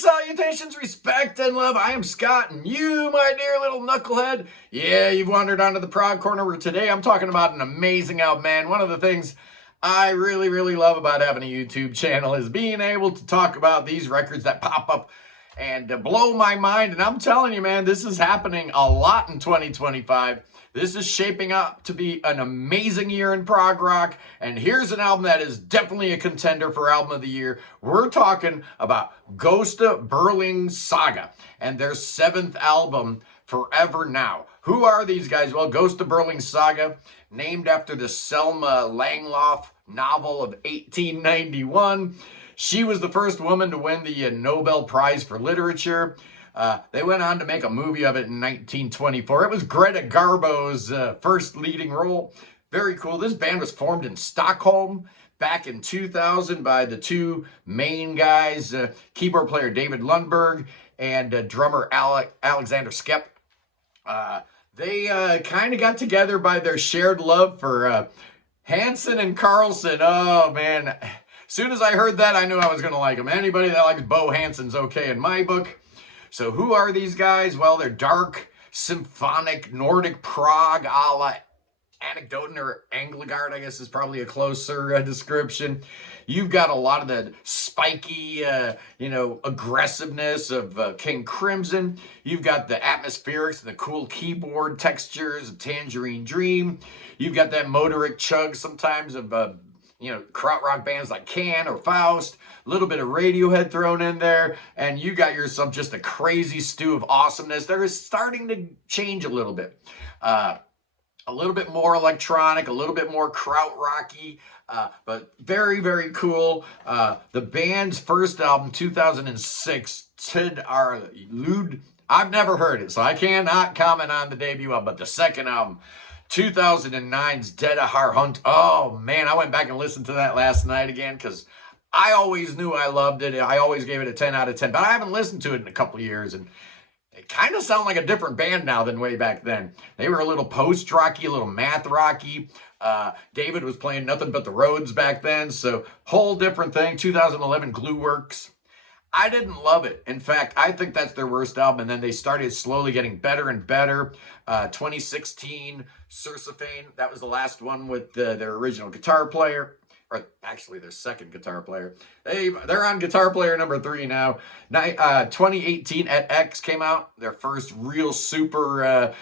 salutations, respect, and love. I am Scott, and you, my dear little knucklehead, yeah, you've wandered onto the Prog Corner, where today I'm talking about an amazing album, man. One of the things I really love about having a YouTube channel is being able to talk about these records that pop up and blow my mind. And I'm telling you, man, this is happening a lot in 2025. This is shaping up to be an amazing year in prog rock, and here's an album that is definitely a contender for Album of the Year. We're talking about Gösta Berlings Saga and their 7th album, Forever Now. Who are these guys? Well, Gösta Berlings Saga, named after the Selma Lagerlöf novel of 1891. She was the first woman to win the Nobel Prize for Literature. They went on to make a movie of it in 1924. It was Greta Garbo's first leading role. Very cool. This band was formed in Stockholm back in 2000 by the two main guys, keyboard player David Lundberg and drummer Alexander Skep. They kind of got together by their shared love for Hansen and Carlson. Oh, man. As soon as I heard that, I knew I was going to like them. Anybody that likes Bo Hansen's okay in my book. So who are these guys? Well, they're dark, symphonic, Nordic prog, a la Anecdoten or Engelgard, I guess is probably a closer description. You've got a lot of the spiky, aggressiveness of King Crimson. You've got the atmospherics and the cool keyboard textures of Tangerine Dream. You've got that motoric chug sometimes of krautrock bands like Can or Faust, a little bit of Radiohead thrown in there, and you got yourself just a crazy stew of awesomeness. They're starting to change a little bit. A little bit more electronic, a little bit more krautrocky, but very cool. The band's first album, 2006, I've never heard it, so I cannot comment on the debut album, but the second album, 2009's Dead Har Hunt. Oh, man, I went back and listened to that last night again because I always knew I loved it. I always gave it a 10 out of 10, but I haven't listened to it in a couple of years, and they kind of sound like a different band now than way back then. They were a little post-rocky, a little math-rocky. David was playing Nothing But the Roads back then, so whole different thing. 2011, Glueworks. I didn't love it. In fact, I think that's their worst album, and then they started slowly getting better and better. 2016, Sursaphane, that was the last one with their original guitar player, or actually their second guitar player. They're on guitar player number 3 now. 2018, At X came out, their first real super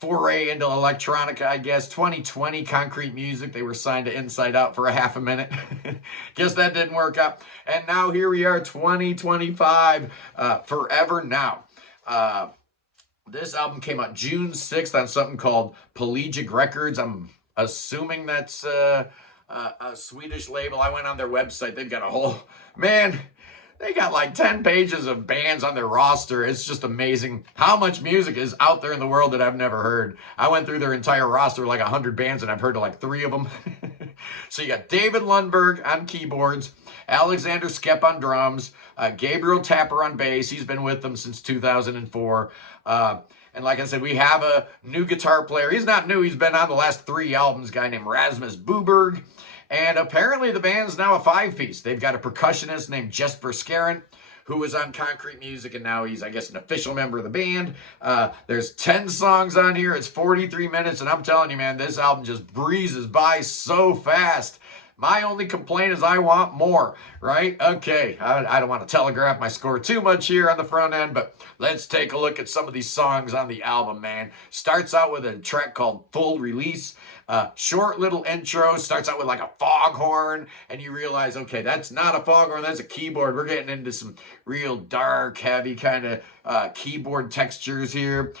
foray into electronica, I guess. 2020, Concrete Music, they were signed to Inside Out for a half a minute. Guess that didn't work out. And now here we are, 2025, Forever Now. This album came out June 6th on something called Pelagic Records. I'm assuming that's a Swedish label. I went on their website. They've got a whole, man, they got like 10 pages of bands on their roster. It's just amazing how much music is out there in the world that I've never heard. I went through their entire roster, like 100 bands, and I've heard of like 3 of them. So you got David Lundberg on keyboards, Alexander Skep on drums, Gabriel Tapper on bass. He's been with them since 2004. And like I said, we have a new guitar player. He's not new. He's been on the last 3 albums, a guy named Rasmus Boberg. And apparently the band's now a 5-piece. They've got a percussionist named Jesper Skaren, who was on Concrete Music, and now he's, I guess, an official member of the band. There's 10 songs on here. It's 43 minutes, and I'm telling you, man, this album just breezes by so fast. My only complaint is I want more, right? Okay, I don't want to telegraph my score too much here on the front end, but let's take a look at some of these songs on the album, man. Starts out with a track called Full Release. Short little intro, starts out with like a foghorn, and you realize, okay, that's not a foghorn, that's a keyboard. We're getting into some real dark, heavy kind of keyboard textures here.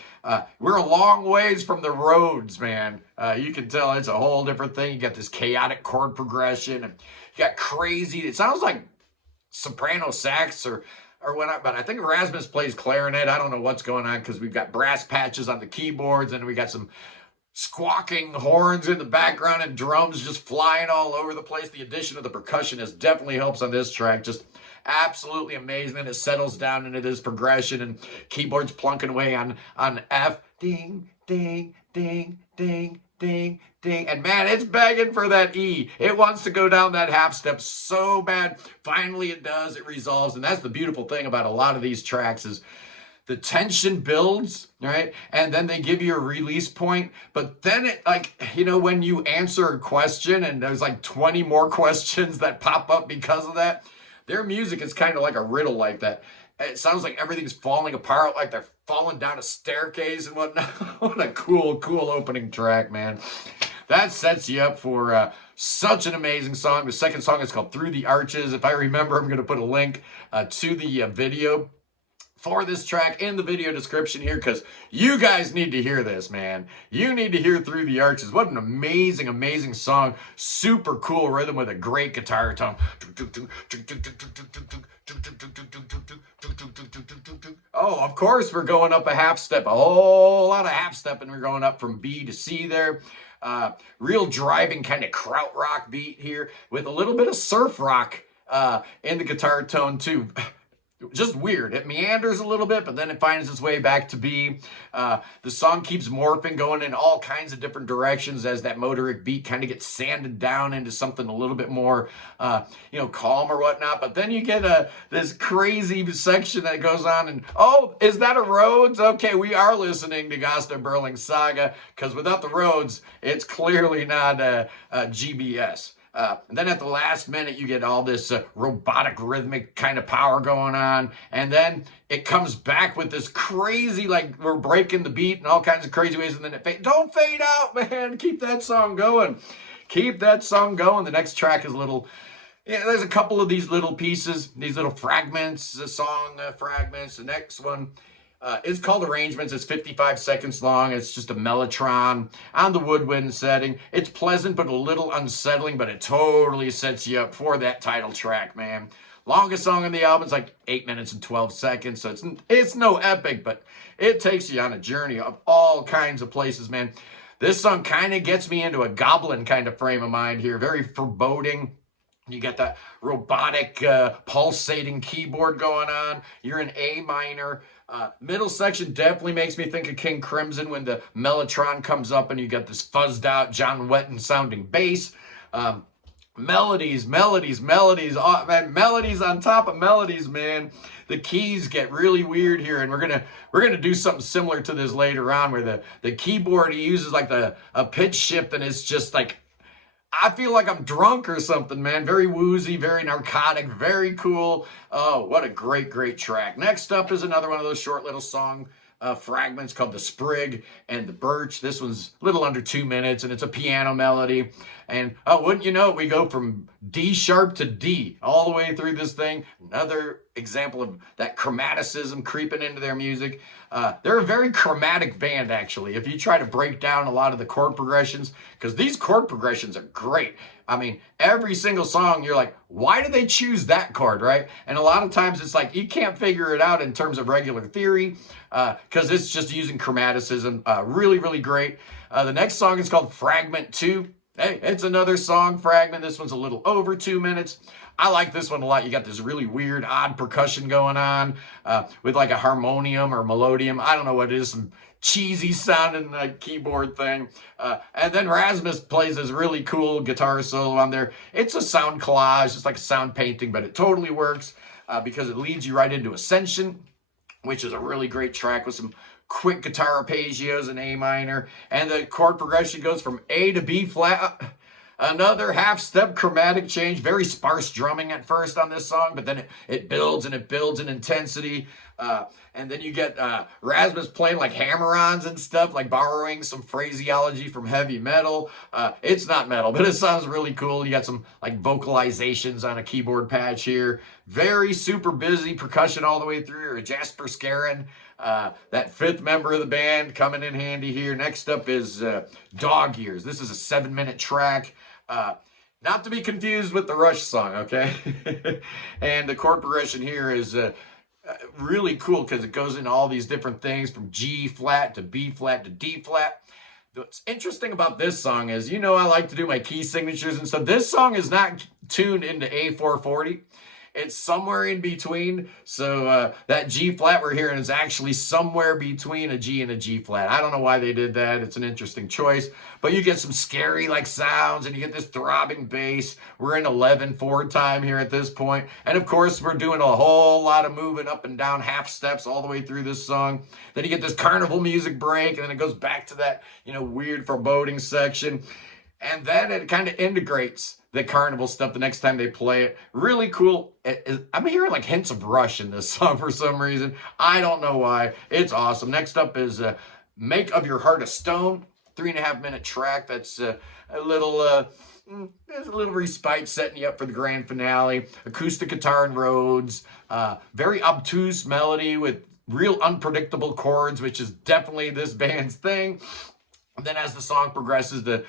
We're a long ways from the Rhodes, man. You can tell it's a whole different thing. You got this chaotic chord progression, and you got crazy, it sounds like soprano sax or whatnot, but I think Rasmus plays clarinet. I don't know what's going on because we've got brass patches on the keyboards, and we got some squawking horns in the background and drums just flying all over the place. The addition of the percussionist definitely helps on this track. Just absolutely amazing. Then it settles down into this progression, and keyboards plunking away on F. Ding, ding, ding, ding, ding, ding. And man, it's begging for that E. It wants to go down that half step so bad. Finally it does, it resolves. And that's the beautiful thing about a lot of these tracks is the tension builds, right? And then they give you a release point. But then it, like, you know, when you answer a question and there's like 20 more questions that pop up because of that, their music is kind of like a riddle like that. It sounds like everything's falling apart, like they're falling down a staircase and whatnot. What a cool opening track, man. That sets you up for such an amazing song. The second song is called Through the Arches. If I remember, I'm going to put a link to the video for this track in the video description here, because you guys need to hear this, man. You need to hear Through the Arches. What an amazing song. Super cool rhythm with a great guitar tone. Oh, of course, we're going up a half step. A whole lot of half step, and we're going up from B to C there. Real driving kind of krautrock beat here with a little bit of surf rock in the guitar tone too. Just weird. It meanders a little bit, but then it finds its way back to B. The song keeps morphing, going in all kinds of different directions as that motoric beat kind of gets sanded down into something a little bit more, calm or whatnot. But then you get this crazy section that goes on, and oh, is that a Rhodes? Okay, we are listening to Gösta Berlings Saga, because without the Rhodes, it's clearly not GBS. And then at the last minute, you get all this robotic rhythmic kind of power going on. And then it comes back with this crazy, like we're breaking the beat in all kinds of crazy ways. And then don't fade out, man. Keep that song going. Keep that song going. The next track is a little, there's a couple of these little pieces, these little fragments, the song fragments. The next one is called Arrangements. It's 55 seconds long. It's just a mellotron on the woodwind setting. It's pleasant but a little unsettling, but it totally sets you up for that title track, man. Longest song on the album is like 8 minutes and 12 seconds, so it's no epic, but it takes you on a journey of all kinds of places, man. This song kind of gets me into a goblin kind of frame of mind here, very foreboding. You got that robotic pulsating keyboard going on. You're in A minor. Middle section definitely makes me think of King Crimson when the mellotron comes up and you got this fuzzed out John Wetton sounding bass. Melodies. Oh, man, melodies on top of melodies, man. The keys get really weird here, and we're gonna do something similar to this later on, where the keyboard he uses like a pitch shift, and it's just like, I feel like I'm drunk or something, man. Very woozy, very narcotic, very cool. Oh, what a great track. Next up is another one of those short little song fragments called The Sprig and the Birch. This one's a little under 2 minutes, and it's a piano melody. And wouldn't you know it, we go from D sharp to D all the way through this thing. Another example of that chromaticism creeping into their music. They're a very chromatic band, actually, if you try to break down a lot of the chord progressions, because these chord progressions are great. I mean, every single song, you're like, why did they choose that chord, right? And a lot of times it's like, you can't figure it out in terms of regular theory, because it's just using chromaticism. Really great. The next song is called Fragment 2. Hey, it's another song fragment. This one's a little over 2 minutes. I like this one a lot. You got this really weird, odd percussion going on with like a harmonium or melodium. I don't know what it is, some cheesy sounding keyboard thing. And then Rasmus plays this really cool guitar solo on there. It's a sound collage. It's like a sound painting, but it totally works because it leads you right into Ascension, which is a really great track with some quick guitar arpeggios in A minor. And the chord progression goes from A to B flat. Another half-step chromatic change, very sparse drumming at first on this song, but then it builds and it builds in intensity. And then you get Rasmus playing like hammer-ons and stuff, like borrowing some phraseology from heavy metal. It's not metal, but it sounds really cool. You got some like vocalizations on a keyboard patch here. Very super busy percussion all the way through. Or Jasper Scarin, that fifth member of the band, coming in handy here. Next up is Dog Years. This is a 7-minute track. Not to be confused with the Rush song, okay? And the chord progression here is really cool because it goes into all these different things from G flat to B flat to D flat. What's interesting about this song is, I like to do my key signatures, and so this song is not tuned into A440. It's somewhere in between. So that G flat we're hearing is actually somewhere between a G and a G flat. I don't know why they did that. It's an interesting choice. But you get some scary like sounds, and you get this throbbing bass. We're in 11/4 time here at this point. And of course, we're doing a whole lot of moving up and down half steps all the way through this song. Then you get this carnival music break, and then it goes back to that, weird foreboding section. And then it kind of integrates the carnival stuff the next time they play it. Really cool. I'm hearing like hints of Rush in this song for some reason. I don't know why. It's awesome. Next up is Make of Your Heart of Stone. 3.5-minute track. That's a little... there's a little respite setting you up for the grand finale. Acoustic guitar and Rhodes. Very obtuse melody with real unpredictable chords, which is definitely this band's thing. And then as the song progresses, the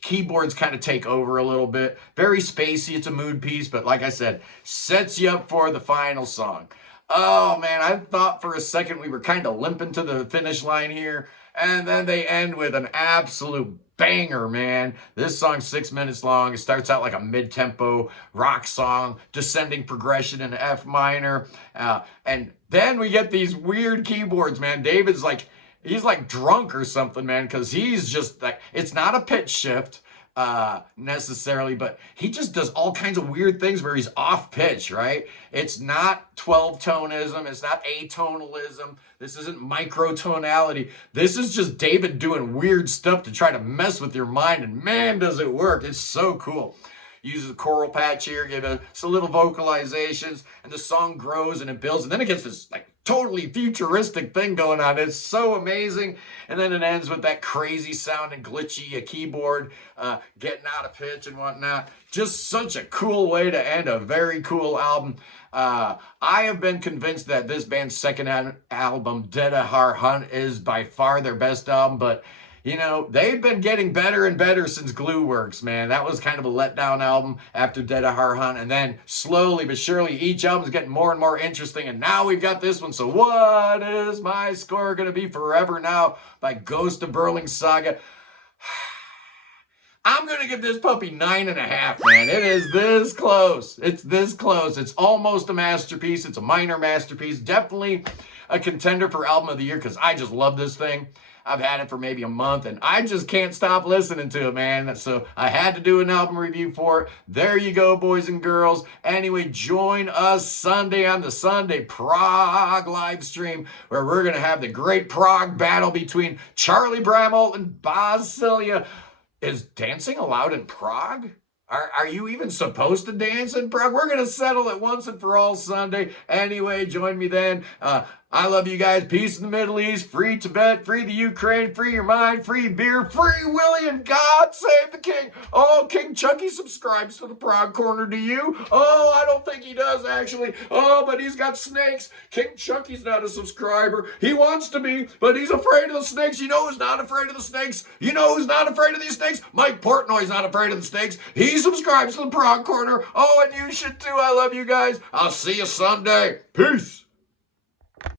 keyboards kind of take over a little bit. Very spacey. It's a mood piece, but like I said, sets you up for the final song. Oh, man, I thought for a second we were kind of limping to the finish line here. And then they end with an absolute banger, man. This song's 6 minutes long. It starts out like a mid-tempo rock song, descending progression in F minor. And then we get these weird keyboards, man. David's like... he's like drunk or something, man, because he's just like, it's not a pitch shift necessarily, but he just does all kinds of weird things where he's off pitch, right? It's not 12-tonism. It's not atonalism. This isn't microtonality. This is just David doing weird stuff to try to mess with your mind, and man, does it work. It's so cool. Uses a choral patch here, give us a little vocalizations, and the song grows and it builds, and then it gets this like totally futuristic thing going on. It's so amazing. And then it ends with that crazy sounding glitchy keyboard getting out of pitch and whatnot. Just such a cool way to end a very cool album. I have been convinced that this band's second album, Dead a Heart Hunt, is by far their best album, but they've been getting better and better since Glue Works, man. That was kind of a letdown album after Dead a Heart Hunt. And then slowly but surely, each album's getting more and more interesting. And now we've got this one. So what is my score going to be? Forever Now by Gösta Berlings Saga. I'm going to give this puppy 9.5, man. It is this close. It's this close. It's almost a masterpiece. It's a minor masterpiece. Definitely a contender for Album of the Year because I just love this thing. I've had it for maybe a month, and I just can't stop listening to it, man. So I had to do an album review for it. There you go, boys and girls. Anyway, join us Sunday on the Sunday Prog live stream, where we're going to have the great Prog battle between Charlie Bramall and Basilia. Is dancing allowed in Prog? Are you even supposed to dance in Prog? We're going to settle it once and for all Sunday. Anyway, join me then. I love you guys. Peace in the Middle East. Free Tibet. Free the Ukraine. Free your mind. Free beer. Free Willie, and God save the king. Oh, King Chucky subscribes to the Prog Corner. Do you? Oh, I don't think he does, actually. Oh, but he's got snakes. King Chucky's not a subscriber. He wants to be, but he's afraid of the snakes. You know who's not afraid of the snakes? You know who's not afraid of these snakes? Mike Portnoy's not afraid of the snakes. He subscribes to the Prog Corner. Oh, and you should too. I love you guys. I'll see you Sunday. Peace.